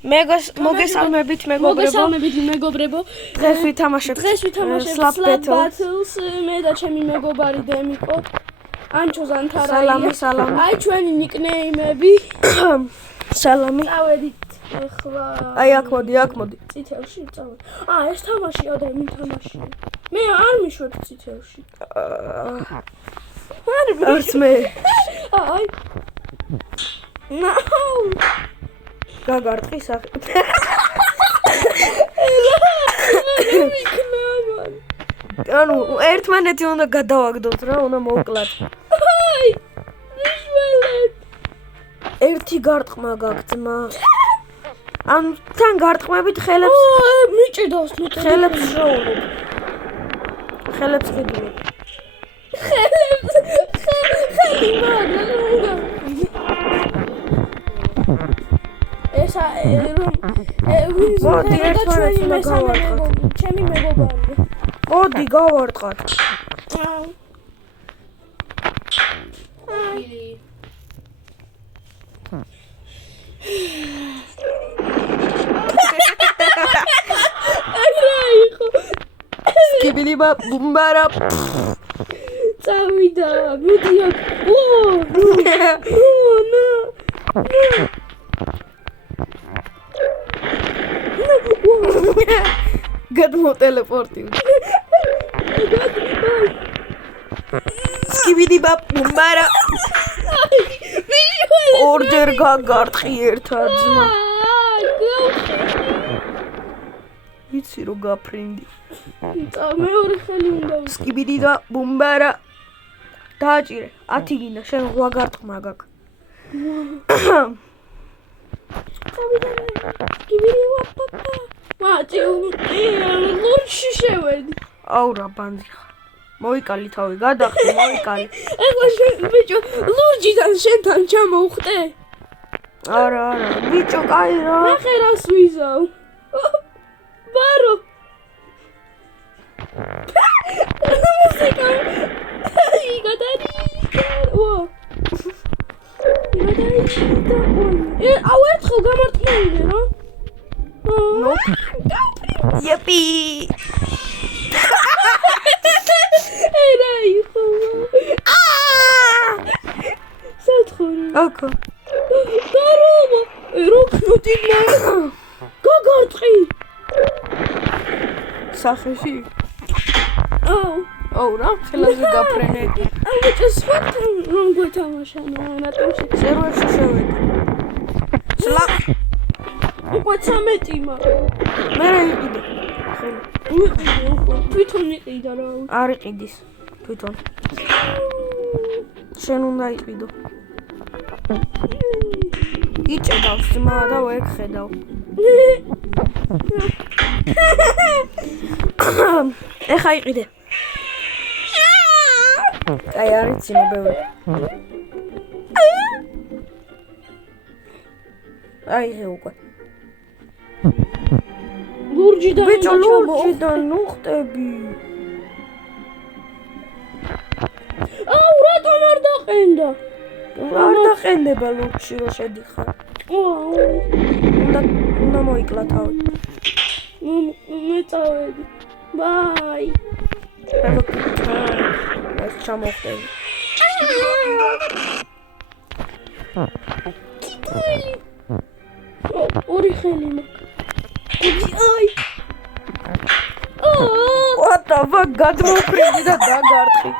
მოგესალმებით მეგობრებო. დღეს ვითამაშებ Slap Battles. მე და ჩემი მეგობარი დემიკო. ანჩო ზანთარაია. სალამი. აი ჩვენი ნიკნეიმები. სალამი. წავედით ახლა. აი აქ მოდი. წითელში წავედი. ეს თამაშია და მინ თამაშია. მე არ მიშვებ წითელში. არც მე. აი. ნო. გაგარტყი სახე. ანუ ერთმანეთი უნდა გადავაგდოთ რა, უნდა მოვკლათ. აი! მიშველეთ. ერთი გარტყმა გაქვს ძმა. ან თან გარტყმებით ხელებს მიჭიდავს ხელებს შოულობ. ხელებს ხიდულობ. ხელი მაგრამ ესა მოდი ერთმანეთს უნდა გავარტყათ. ჩემი მეგობარი. მოდი გავარტყათ. Skibidi-ba bumbara. წავიდა, მიდია. ნო. გადმო ტელეპორტი. Skibidi-ba bumbara. ორჯერ გაგარტყი ერთად ძმა. ვიცი რომ გაფრინდი. მეორე ხელი უნდა. Skibidi-ba bumbara. დააჭირე 10 გინდა შენ 8 გარტყმა გაქვს. Skibidi-ba papa. ლურჯში შევედი. აუ რა ბანძი ხარ. მოიკალი თავი, გადახდი, მოიკალი. ეხლა შენ ბიჭო, ლურჯიდან შენთან ჩამოვხტე? არა, ბიჭო, კაი რა. ნახე რას ვიზავ. ბარო. მუსიკა. აუ ერთხელ გამარტყმენდი რა. ნო. Yippee! Erai სათხარი. ოკო. დარომა. როქნოდინა. გაგარტყი. სახეში. აუ რა, ხელაზე გაფრენე. ბიჭო, რომ გვეთამაშა ნატოში. სერვერში შევედი. Slap. უკვე 13 მაგრამ. მე რა იყიდე? ხელი. თვითონ იყიდა რა. არ იყიდის. თვითონ. შენ უნდა იყიდო. იჭედავს ძმა და ვერ ხედავ. ეხა იყიდე. აი არის ძმა ბევრი. აი ზე უკვე. ლურჯიდან ბიჭო, ლურჯიდან ნუ ხტები. აუ რატომ არ დაყენდა? არ დაყენდება ლურჯში რო შედიხარ. უნდა მოიკლა თავი. მე წავედი. ბაი. ეს ჩამოხტები. ორი ხელი მაქვს. აი. What the fuck? გადმოფრინდი და დაგარტყი.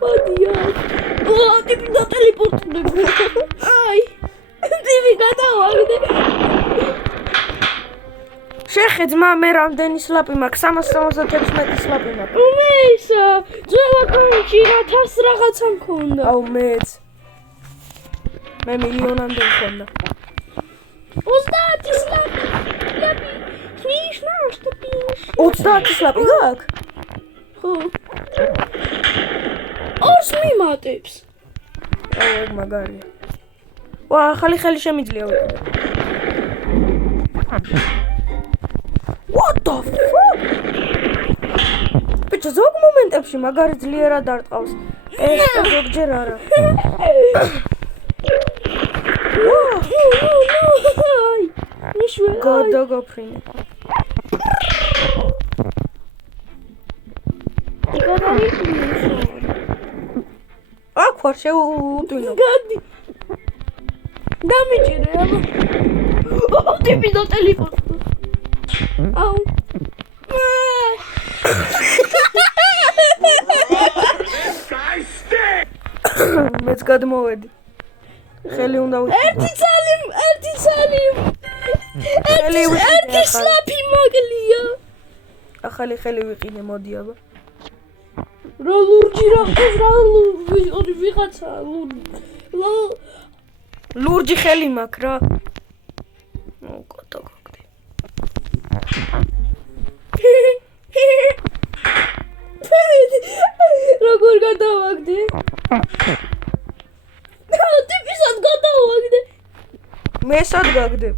მოდია. ტიპი და ტელეპორტდება. აი. ტიპი გადავაგდე. შეხე ძმა, მე რამდენი სლაპი მაქვს? 376 სლაპი მაქვს. უმეისა, ძველ აკაუნტში 1000 რაღაცა მქონდა. აუ მეც. მე მილიონამდე მქონდა. 30 სლაპი. Смешно, что пишешь. 30 სლაპი გაქვს? ხო. ორს მიმატებს. ეგ მაგარია. ვა, ახალი ხელი შემიძლია ვიყიდე. What the fuck? ბიჭო, ზოგ მომენტებში მაგარი ძლიერად არ ტყავს. ეს ზოგჯერ არა. გადაგაფრინე. აქ ვარ შეუტვინო. გადი. დამიჭირე აბა. ტიპი და ტელეფონი. აუ. მეც გადმოვედი. ხელი უნდა ერთი ცალი. ერთი სლაფი მაგლია. ახალი ხელი ვიყინე, მოდი აბა. რა ლურჯი რა ვიღაცა ლურჯი ხელი მაქვს რა. გადაგაგდე. როგორ გადავაგდე? ტიპისად გადავაგდე. მე სად გაგდებ?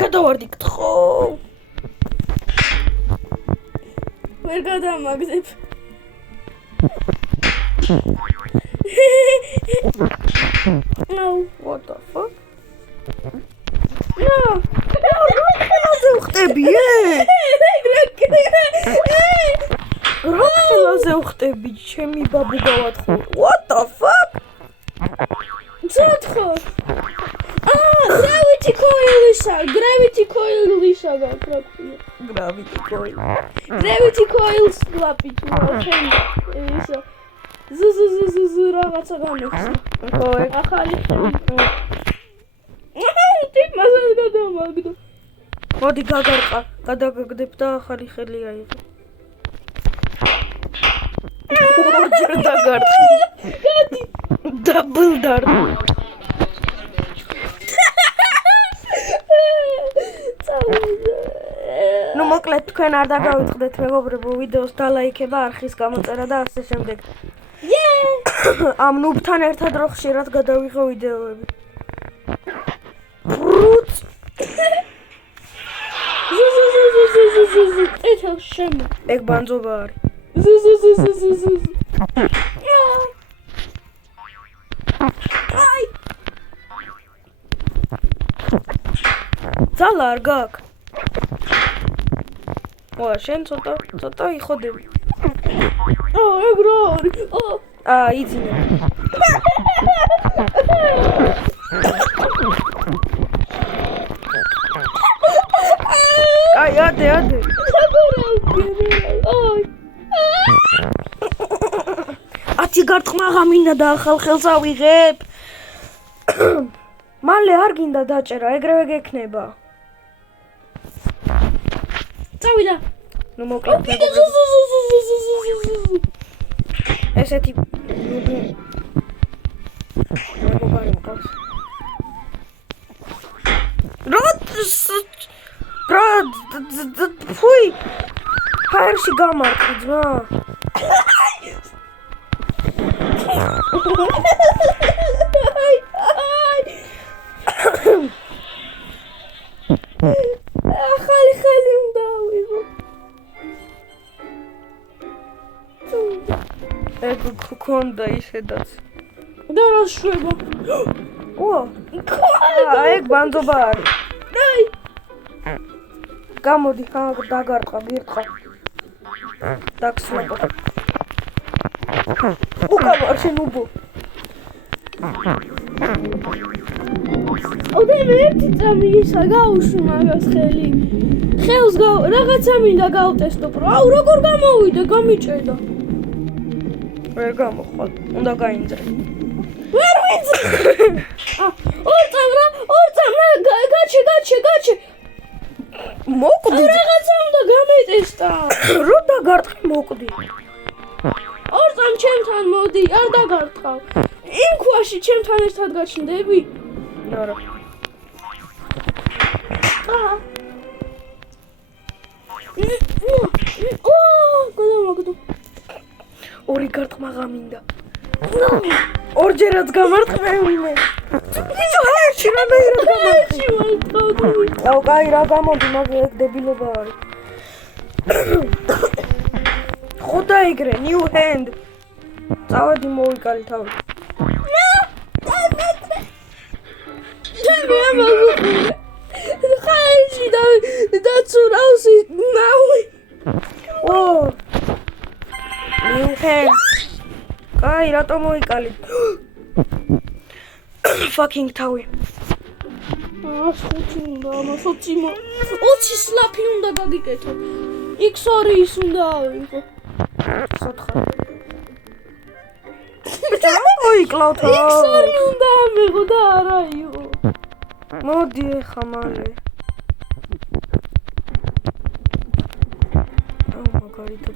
გადავარდი ხო? ვერ გადამაგდებ. No, What the fuck? no. ხელაზე ვხტები, რა ხელაზე ვხტები, ჩემი ბაბუ გავათხო. What the fuck? ცოცხო. Gravity coil-ისა გაქვია. Gravity coils ლაპი თუ ისო. ზუ რაღაცა გამეცი. ხო, ახალი ხელი. ტიპ მასალ გადამაგდო. მოდი გაგარყა, გადაგაგდებ და ახალი ხელი აიღე. ჯერ დაგარყი. გადი. Double dart. ნუ მოკლედ თქვენ არ დაგავიწყდეთ მეგობრებო ვიდეოს დალაიქება, არხის გამოწერა და ასე შემდეგ. ამ ნუბთან ერთად რო ხშირად გადავიღო ვიდეოები. ბრუც. ეთელ შემო. ეგ ბანძობა არის. აი. ძალა არ გაქვს. შენ ცოტა იხოდები. ეგ რა არის? იძინე. ადე. ათი გარტყმა მინდა და ახალ ხელს ავიღებ. მალე არ გინდა დაჭერა, ეგრევე გექნება. წავიდა. ნუ მოკლედ ესეთი მეგობარი მყავს. ფუი ჰაერში გამარხი ძმა. ახალი ხელი უნდა ავიღო. ეგ გქონდა ისედაც. და რა შვება? ეგ ბანძობა არის. აი. გამოდი, დაგარტყა, გირტყა. დაგსვლა. უკავარ შენ უბო. ერთი წამი ისა გაუშვი მაგას ხელი. ხელს რაღაცა მინდა გავტესტო, აუ როგორ გამოვიდა, გამიჭედა. ვერ გამოხვალ, უნდა გაინძრე. ვერ ვინძრე. ორ წამ რა, გაჩე. მოკვდი. რაღაცა უნდა გამეტესტა. რო დაგარტყი მოკვდი. ორ წამ ჩემთან მოდი, არ დაგარტყავ. იმ ქვაში ჩემთან ერთად გაჩნდები? არა. გადავაგდო. ორი გარტყმა გამინდა. ორჯერაც გამარტყმევინე. ბიჭო, ჰაერში რამეირად გამარტყი? კაი, რა გამოდი, მაგრამ ეგ დებილობა არის. ხო და დაიგრე, new hand. წავედი მოვიკალი თავი. მე ამაგუყურე. ხაიში დაცურავს ნავი. ო! new hand. კაი, რატომ მოიკალი? fucking თავი. ხუთი უნდა, ამას 20 სლაფი უნდა გაგიკეთო. X2 ის უნდა ავიღო. სათხარ. მოიკლავ თავი. X2 უნდა ავიღო და არა იყო. მოდი ეხა მალე. მაგარითო.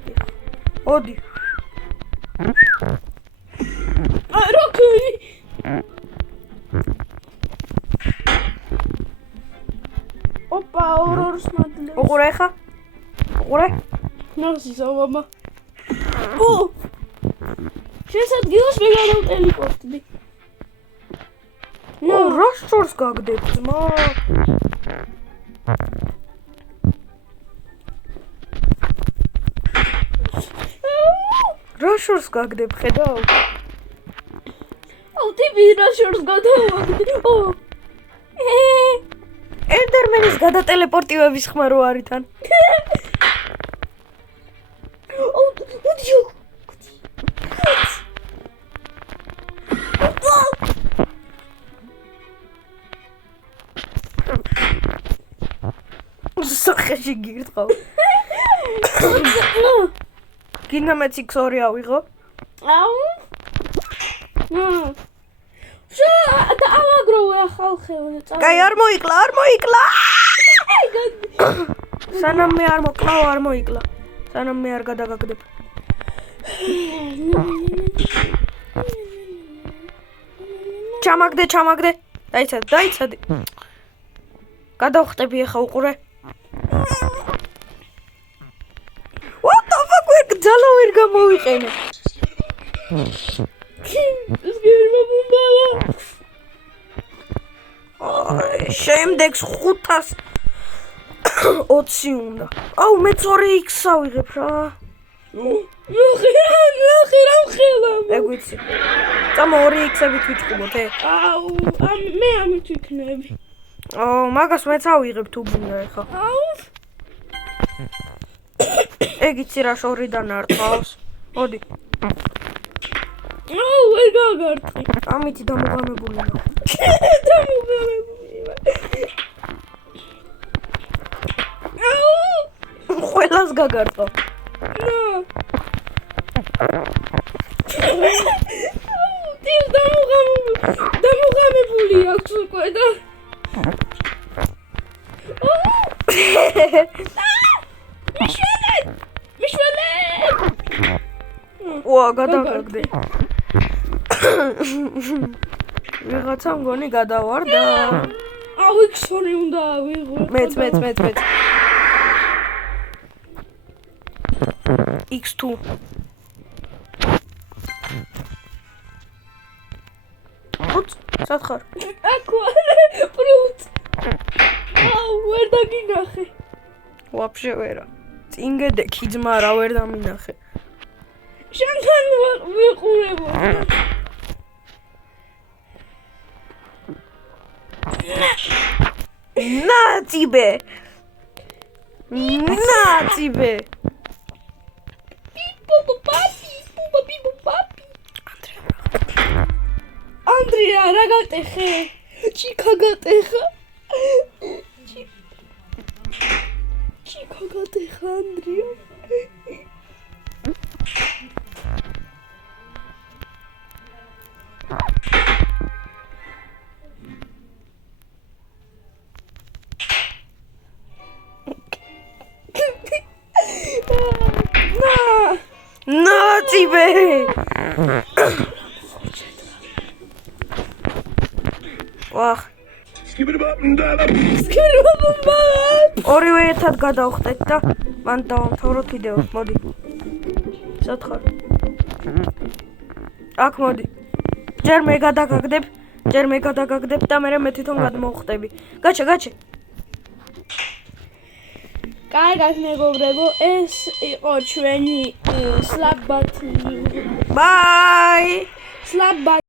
მოდი. როკი. ოპა, ორს მადლე. უყურე ხა? უყურე? ნახსისა მამა. ო! შესაძლოა მე გადავტელეპორტდი. ნო, რა შორს გაგდებ ძმა? რა შორს გაგდებ ხედავ? აუ, ტიპი რა შორს გადავაგდე. ო! ენდერმენის გადატელეპორტივების ხმა რო არის თან. აუ, მოდიო. სახეში გირწყავ. გინდა მეც X2 ავიღო? აუ. და ამაგროვე ახალხეულე წავ. კაი, არ მოიკლა. სანამ მე არ მოკლავ, არ მოიკლა. სანამ მე არ გადაგაგდებ. ჩამაგდე. დაიცადე. გადავხტები ახლა უყურე. What the fuck? გძალა ვერ გამოვიყენე. ეს გერმა მომბალა. შემდეგს 520 უნდა. აუ, მე 2X ავიღებ რა. ნახე ხელა. ეგ ვიცი. წამო 2X-ებით ვიჭყობოთ, აუ, მე ამით ვიქნები. მაგას მეც ავიღებ თუ გინდა ეხა. აუ. ეგ იცი რა შორიდან არტყავს. მოდი. აუ, ვერ გაგარტყი. ამითი დამოღამებულია. აუ. ყველას გაგარტყავ. ტირ დამოღამებული აქვს უკვე და მიშველი! ვა, გადავაგდე. ვიღაცა მგონი გადავარდა. აუ, X2 უნდა ავიღო. მეც. X2. სათხარ. აკუ პრუტ. აუ, ვერ დაგინახე. ვაფშე ვერა. წინ გედექი ძმა რა ვერ დამინახე. შენთან ვიყურებო. ნაციბე. პუპაპი. ანდრია, რა გატეხე? ჩიკა გატეხა. ჩიკა გატეხა ანდრია. ნაციბე. ვახ. ორივე ერთად გადავხტეთ და მან დავამთავროთ ვიდეოს. მოდი. სათხარ. აქ მოდი. ჯერ მე გადაგაგდებ და მე თვითონ გადმოვხტები. გაჩე. კარგად მეგობრებო, ეს იყო ჩვენი slab but Bye! slab but